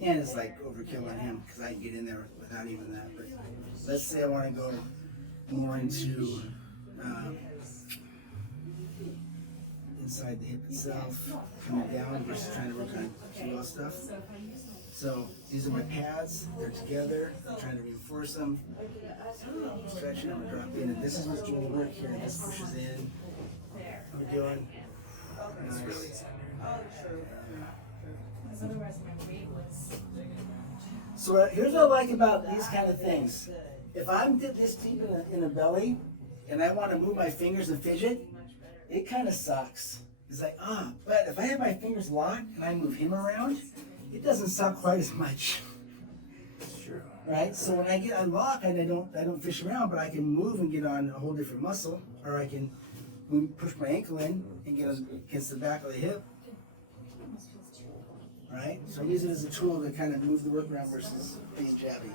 And it's like overkill on him because I can get in there without even that. But let's say I want to go more into inside the hip itself, coming down versus trying to work on QL stuff. So these are my pads. They're together. I'm trying to reinforce them. Stretching them, drop in, and this is what's doing the work here. This pushes in. We're doing nice. So here's what I like about these kind of things. If I'm this deep in the belly and I want to move my fingers and fidget, it kind of sucks. It's like, but if I have my fingers locked and I move him around, it doesn't suck quite as much. Sure. Right? So when I get unlocked, I don't fish around, but I can move and get on a whole different muscle, or I can push my ankle in and get against the back of the hip. Right? So I use it as a tool to kind of move the work around versus being jabby.